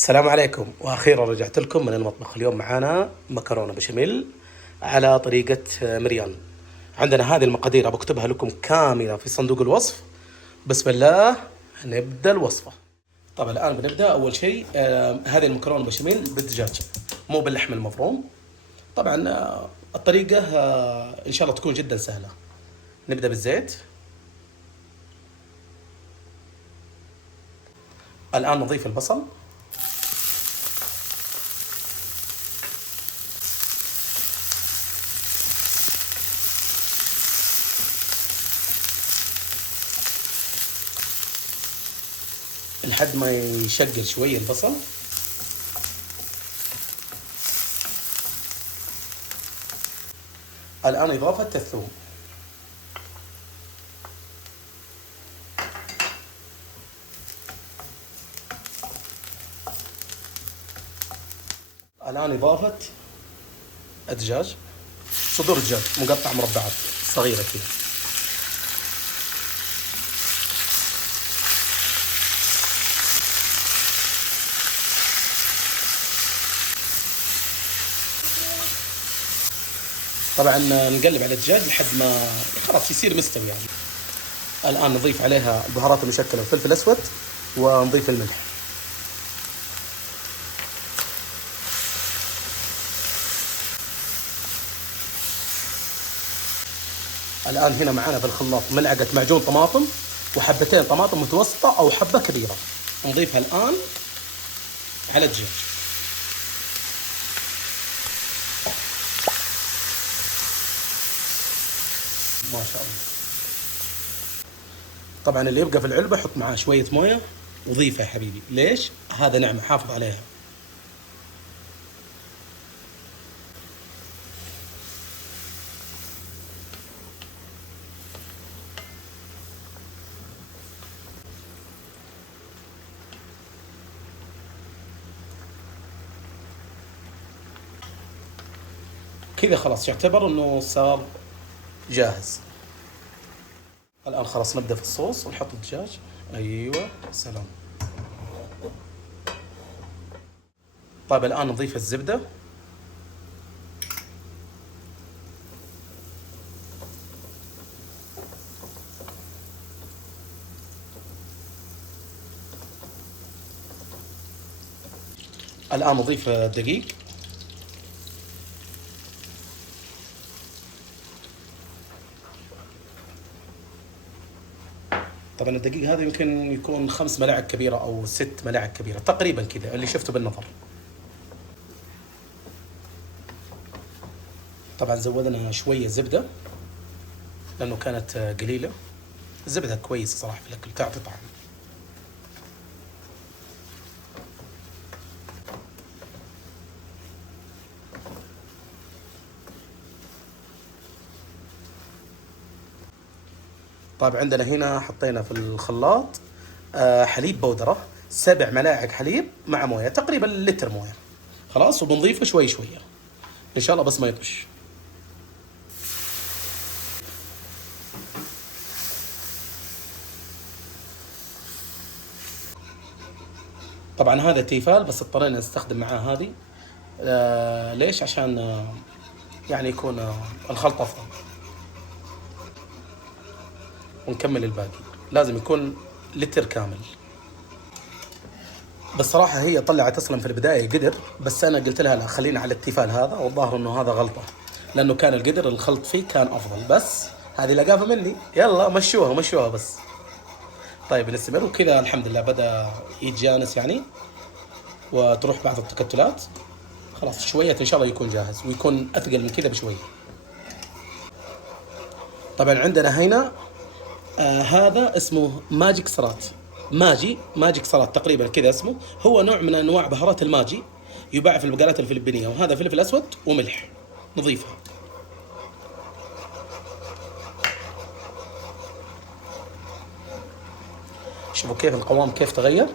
السلام عليكم، واخيرا رجعت لكم من المطبخ. اليوم معانا مكرونه بشاميل على طريقه مريان. عندنا هذه المقادير بكتبها لكم كامله في صندوق الوصف. بسم الله، نبدا الوصفه. طبعا الان بنبدا. اول شيء هذه المكرونه بشاميل بالدجاج، مو باللحم المفروم. طبعا الطريقه ان شاء الله تكون جدا سهله. نبدا بالزيت. الان نضيف البصل. لحد ما يشقل شوي البصل. الآن إضافة الثوم. الآن إضافة الدجاج، صدور الدجاج مقطع مربعات صغيرة كذا. طبعا نقلب على الدجاج لحد ما خلاص يصير مستوي يعني. الآن نضيف عليها البهارات المشكلة والفلفل الأسود، ونضيف الملح. الآن هنا معانا في الخلاط ملعقة معجون طماطم وحبتين طماطم متوسطة أو حبة كبيرة. نضيفها الآن على الدجاج. ما شاء الله. طبعا اللي يبقى في العلبة حط معاه شوية موية وضيفها يا حبيبي. ليش؟ هذا نعمة، حافظ عليها. كذا خلاص يعتبر انه صار جاهز. الان خلاص نبدا في الصوص ونحط الدجاج. ايوه سلام. طيب الان نضيف الزبده. الان نضيف الدقيق. طبعا الدقيق هذا يمكن يكون 5 ملاعق كبيرة أو 6 ملاعق كبيرة تقريبا كذا اللي شفته بالنظر. طبعا زودنا شوية زبدة لأنه كانت قليلة. الزبدة كويسة صراحة في الأكل، تعطي طعم. طيب عندنا هنا حطينا في الخلاط حليب بودرة، 7 ملاعق حليب مع موية، تقريبا لتر موية. خلاص، وبنضيفه شوي شوية إن شاء الله بس ما يطش. طبعا هذا تيفال بس اضطرينا نستخدم معاه هذه. ليش؟ عشان يعني يكون الخلط أفضل. ونكمل الباقي، لازم يكون لتر كامل. بصراحة هي طلعت أصلا في البداية قدر، بس أنا قلت لها لا خلينا على التيفال هذا، والظاهر إنه هذا غلطة لأنه كان القدر الخلط فيه كان أفضل. بس هذه لقافة مني، يلا مشوها مشوها بس. طيب نستمر وكذا. الحمد لله بدأ يتجانس يعني، وتروح بعض التكتلات. خلاص شوية إن شاء الله يكون جاهز، ويكون أثقل من كذا بشوية. طبعا عندنا هنا هذا اسمه ماجيك سرات. ماجيك سرات تقريبا كذا اسمه. هو نوع من انواع بهارات الماجي، يباع في البقالات الفلبينيه. وهذا فلفل اسود وملح نضيفها. شوفوا كيف القوام كيف تغير.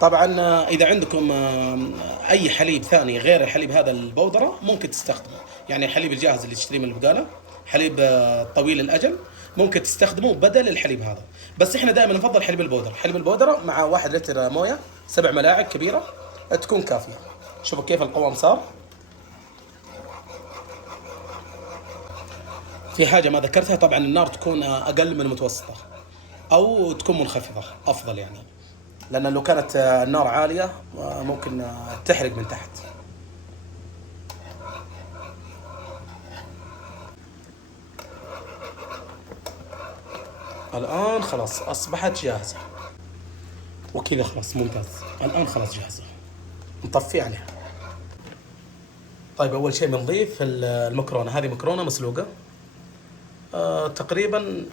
طبعا اذا عندكم اي حليب ثاني غير الحليب هذا البودره ممكن تستخدمه، يعني الحليب الجاهز اللي تشتريه من البقاله، حليب طويل الاجل ممكن تستخدمه بدل الحليب هذا، بس احنا دائما نفضل حليب البودرة. حليب البودرة مع 1 لتر مويه 7 ملاعق كبيره تكون كافيه. شوفوا كيف القوام صار. في حاجه ما ذكرتها، طبعا النار تكون اقل من المتوسطه او تكون منخفضه افضل يعني، لان لو كانت النار عاليه ممكن تحرق من تحت. الان خلاص اصبحت جاهزه، وكذا خلاص ممتاز. الان خلاص جاهزه، نطفي عليها. طيب اول شيء بنضيف المكرونه. هذه مكرونه مسلوقه تقريبا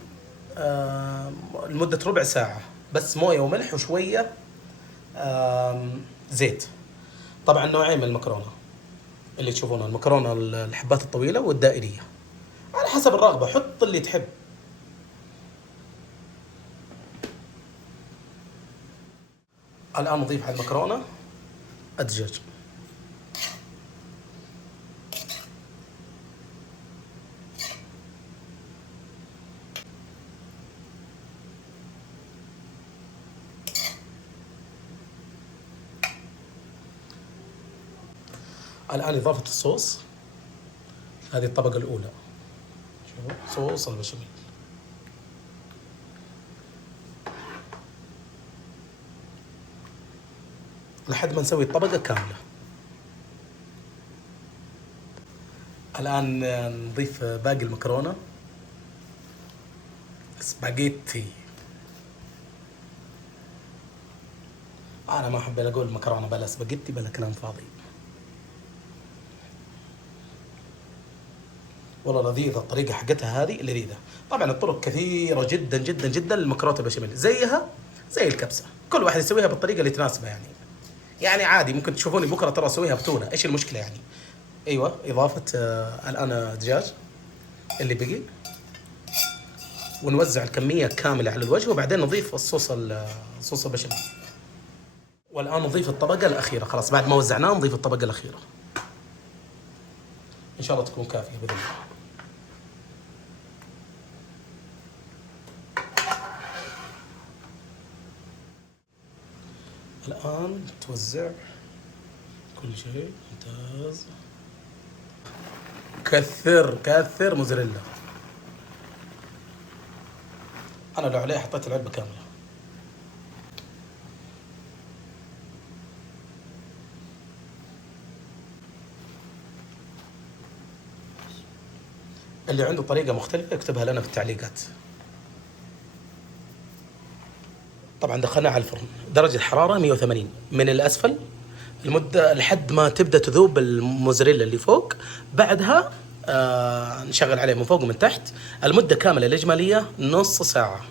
لمده ربع ساعه، بس مويه وملح وشويه زيت. طبعا نوعين من المكرونه اللي تشوفونها، المكرونه الحبات الطويله والدائريه، على حسب الرغبه، حط اللي تحب. الان نضيف على المكرونه الدجاج. الان اضافه الصوص. هذه الطبقه الاولى، شوفوا صوص البشاميل. لحد ما نسوي الطبقه كامله. الان نضيف باقي المكرونه، سباجيتي. انا ما احب اقول مكرونه بلا سباجيتي بلا كلام فاضي. والله لذيذه الطريقه حقتها هذه، لذيذه. طبعا الطرق كثيره جدا جدا جدا للمكرونه البشاميل، زيها زي الكبسه، كل واحد يسويها بالطريقه اللي تناسبه يعني عادي. ممكن تشوفوني بكره ترى اسويها بتونه، ايش المشكله يعني؟ ايوه اضافه الان دجاج اللي بقي، ونوزع الكميه كامله على الوجه، وبعدين نضيف الصوص البشاميل. والان نضيف الطبقه الاخيره. خلاص بعد ما وزعناه نضيف الطبقه الاخيره، ان شاء الله تكون كافيه باذن الله. الان توزع كل شيء ممتاز. كثر موزاريلا. انا لو عليه حطيت العلبه كامله. اللي عنده طريقه مختلفه يكتبها لنا في التعليقات. طبعا دخلنا على الفرن، درجه الحراره 180 من الاسفل، المده لحد ما تبدا تذوب الموزاريلا اللي فوق. بعدها نشغل عليه من فوق ومن تحت. المده كامله الاجماليه نص ساعه.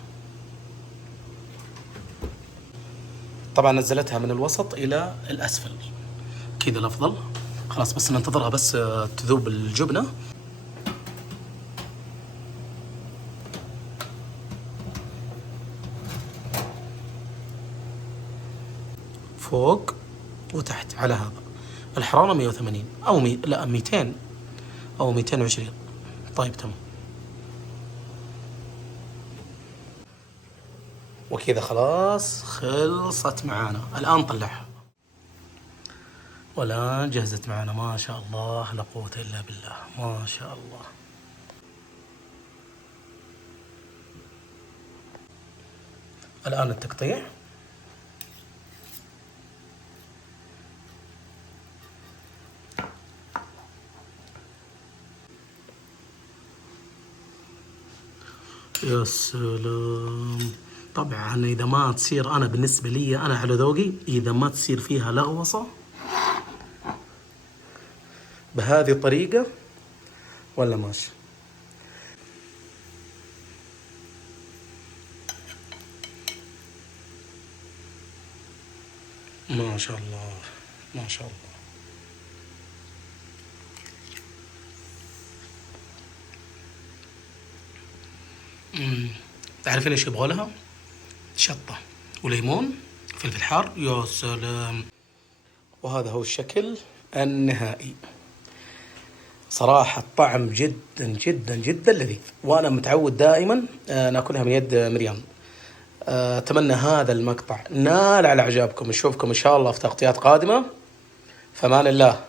طبعا نزلتها من الوسط الى الاسفل، كذا الافضل. خلاص بس ننتظرها بس تذوب الجبنه. فوق وتحت على هذا. الحرارة 180 أو لا 200 أو 220. طيب تمام. وكذا خلاص خلصت معانا. الآن طلعها. والآن جهزت معانا. ما شاء الله لا قوة إلا بالله، ما شاء الله. الآن التقطيع. يا سلام. طبعا إذا ما تصير، أنا بالنسبة لي أنا على ذوقي، إذا ما تصير فيها لغوصة بهذه الطريقة ولا ماشي. ما شاء الله ما شاء الله. تعرفين ايش يبغى لها؟ شطة وليمون وفلفل حار. يا سلام. وهذا هو الشكل النهائي. صراحة الطعم جدا جدا جدا لذيذ، وأنا متعود دائما ناكلها من يد مريم. أتمنى هذا المقطع نال على إعجابكم، نشوفكم إن شاء الله في تغطيات قادمة. فمان الله.